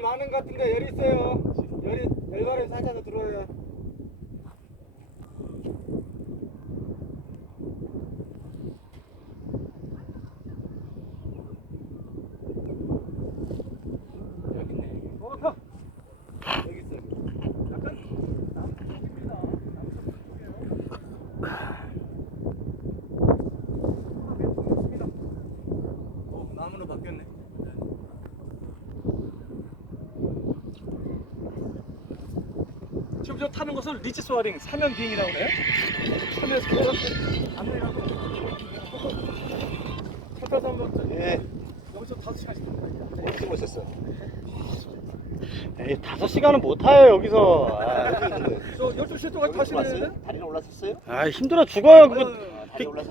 가는 것 같은데 열이 있어요. 열이 열바람이 살짝 더 들어와요. 여기 있네. 어, 형. 여기 있어. 여기. 약간 나무 쪽입니다. 나무 쪽이에요. 어, 나무로 바뀌었네. 지금 저 타는 것은 리치 소아링 사면 비행이라고? 하늘에서 그냥 안내라고 차 타서 한번 저- 예. 여기서 다섯 시간씩 탑니다. 어떻게 보셨어? 에이, 다섯 시간은 못 타요, 여기서. 아, 저 12시에 동안 타시는 다리는 올라섰어요? 아, 힘들어 죽어요, 그거. 다리 올라섰어요?